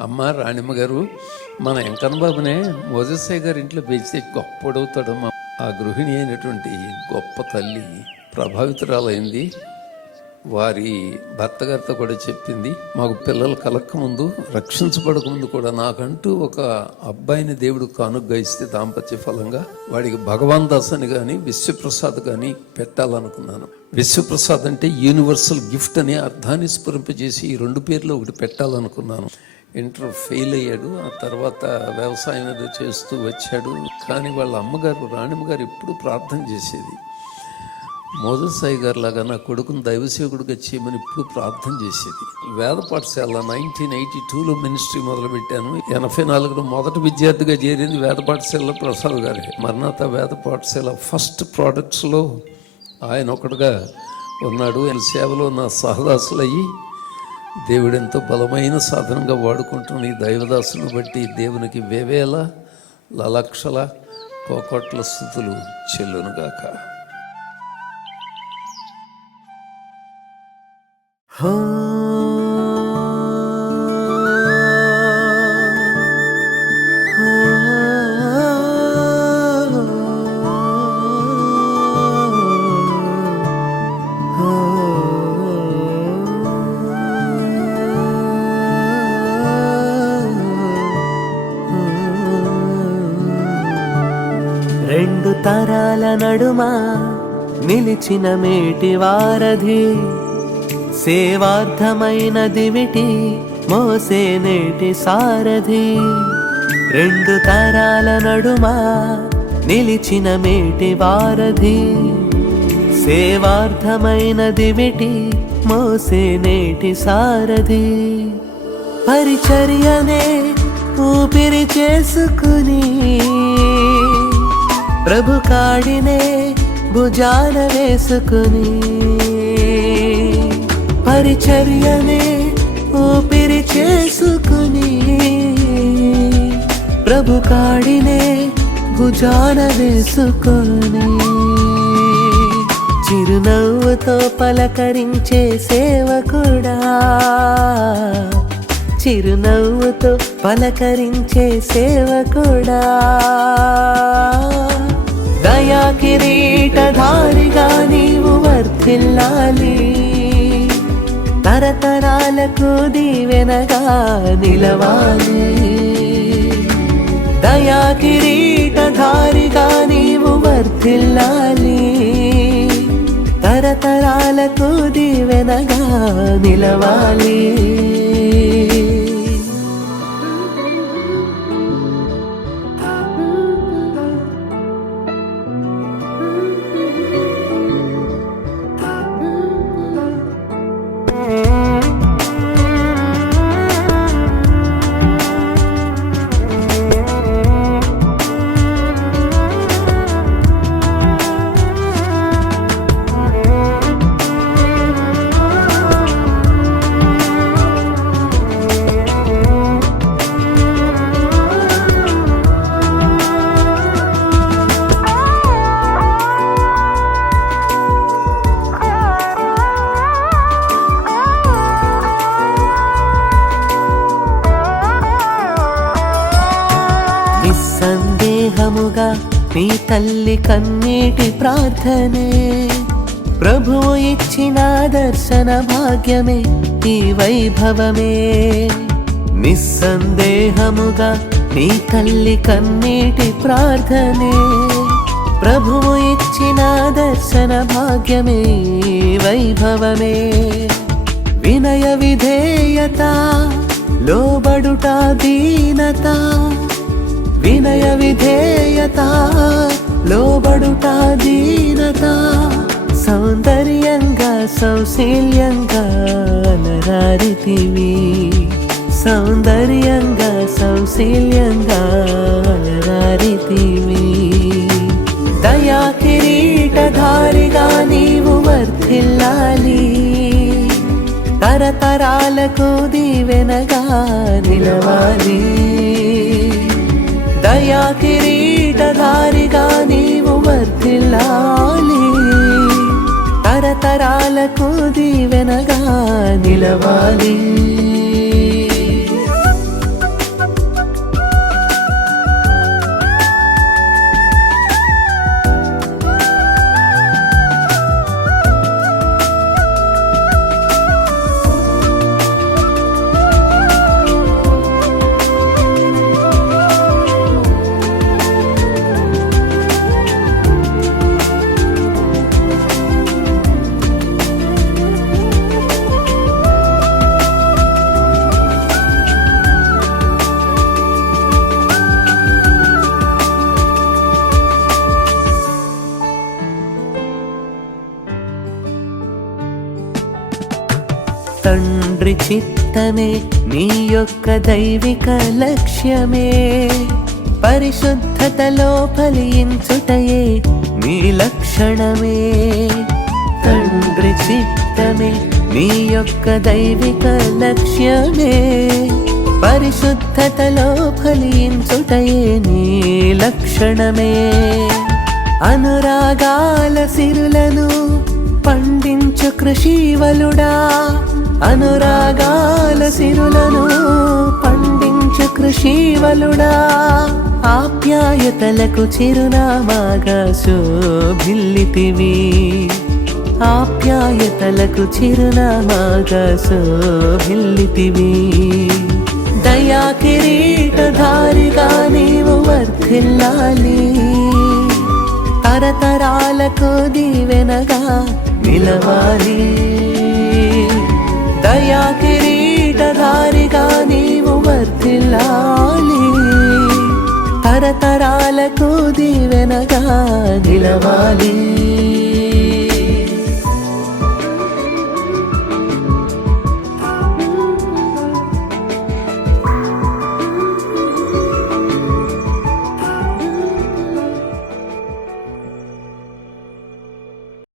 అమ్మ రాణిమ్మ గారు మన వెంకన్నబాబునే మోజస్సయ్య గారి ఇంట్లో పెంచితే గొప్పడవుతాడమ్మా. ఆ గృహిణి అయినటువంటి గొప్ప తల్లి ప్రభావితురాలైంది. వారి భర్త గారితో కూడా చెప్పింది మాకు పిల్లలు కలక్క ముందు రక్షించబడక ముందు కూడా నాకంటూ ఒక అబ్బాయిని దేవుడు కానుగ్గా ఇస్తే దాంపత్య ఫలంగా వాడికి భగవాన్ దాస్ అని కానీ విశ్వప్రసాద్ కానీ పెట్టాలనుకున్నాను. విశ్వప్రసాద్ అంటే యూనివర్సల్ గిఫ్ట్ అనే అర్థాన్ని స్ఫురింపజేసి ఈ రెండు పేర్లు ఒకటి పెట్టాలనుకున్నాను. ఇంటర్ ఫెయిల్ అయ్యాడు. ఆ తర్వాత వ్యవసాయం ఏదో చేస్తూ వచ్చాడు. కానీ వాళ్ళ అమ్మగారు రాణిమ్మ గారు ఎప్పుడు ప్రార్థన చేసేది. మోదసాయి గారు లాగా నా కొడుకును దైవసేవకుడిగా చేయమని ఇప్పుడు ప్రార్థన చేసేది. వేద పాఠశాల నైన్టీన్ ఎయిటీ టూలో మినిస్ట్రీ మొదలుపెట్టాను. ఎనభై నాలుగులో మొదటి విద్యార్థిగా చేరింది వేద పాఠశాలలో ప్రసాద్ గారే. మర్నాథ వేద పాఠశాల ఫస్ట్ ప్రోడక్ట్స్లో ఆయన ఒకడుగా ఉన్నాడు. ఆయన సేవలో నా సహదాసులయ్యి దేవుడు ఎంతో బలమైన సాధనంగా వాడుకుంటున్న ఈ దైవదాసును బట్టి దేవునికి వేవేల లలక్షల కోకొట్ల స్థుతులు చెల్లునుగాక. హా రెండు తరాల నడుమ నిలిచిన మేటి వారధి. సేవార్థమైన దివిటి మోసే నేటి సారథి రెండు తరాల నడుమ నిలిచిన మేటి వారధి. సేవార్థమైన దివిటి మోసే నేటి సారథి పరిచర్యనే ఊపిరి చేసుకుని ప్రభు కాడినే భుజాన వేసుకుని పరిచర్యనే ఊపిరి చేసుకుని ప్రభు కాడినే భుజాన వేసుకొని చిరునవ్వుతో పలకరించే సేవకుడా. చిరునవ్వుతో పలకరించే సేవకుడా దయా కిరీటధారిగా నీవు వర్ధిల్లాలి. తరతరాలకు దీవెనగా నిలవాలి. దయా కిరీటధారిగా నీవు వర్ధిల్లాలి. తరతరాలకు దీవెనగా నిలవాలి. నిస్సందేహముగా నీ తల్లి కన్నీటి ప్రార్థనే. ప్రభువు ఇచ్చిన దర్శన భాగ్యమే ఈ వైభవమే. నిస్సందేహముగా నీ తల్లి కన్నీటి ప్రార్థనే. ప్రభువు ఇచ్చిన దర్శన భాగ్యమే వైభవమే. వినయ విధేయత లోబడుట దీనతా. వినయ విధేయత లోబడుట దీనత సౌందర్యంగా సౌశీల్యంగా అనరారితివి సౌందర్యంగా సౌశీల్యంగా అనరారితివి దయా కిరీటధారిగా నీవు వర్ధిల్లాలి. తరతరాలకు దీవెనగా నిలవాలి. దయా కిరీటధారిగా నీవు వర్తిల్లాలి తరతరాలకు దీవెనగా నిలవాలి. తండ్రి చిత్తమే నీ యొక్క దైవిక లక్ష్యమే. పరిశుద్ధతలో ఫలించుటయే నీ లక్షణమే. తండ్రి చిత్తమే నీ యొక్క దైవిక లక్ష్యమే. పరిశుద్ధతలో ఫలించుటయే నీ లక్షణమే. అనురాగాల సిరులను పండించు కృషివలుడా అనురాగాల సిరులను పండించు కృషివలుడా ఆప్యాయతలకు చిరునామాగా శోభిల్లితివి. ఆప్యాయతలకు చిరునామాగా శోభిల్లితివి. దయా కిరీటధారిగా నీవు వర్ధిల్లాలి. తరతరాలకు దీవెనగా నిలవాలి. తరతరాలకు దీవెనగా నిలవాలి.